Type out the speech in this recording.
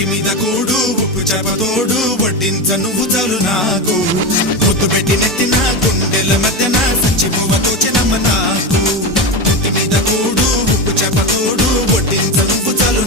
ఒంటి మీద కూడు ఉప్పు చేపతోడు వడ్డించ నువ్వు చాలు నాకు ముద్దు పెట్టి నెత్తిన గుండెల మధ్యన సంచిపోవతో చిన్నమ్మ నాకు ఒంటి మీద కూడు ఉప్పు చేపతోడు వడ్డించ నువ్వు చాలు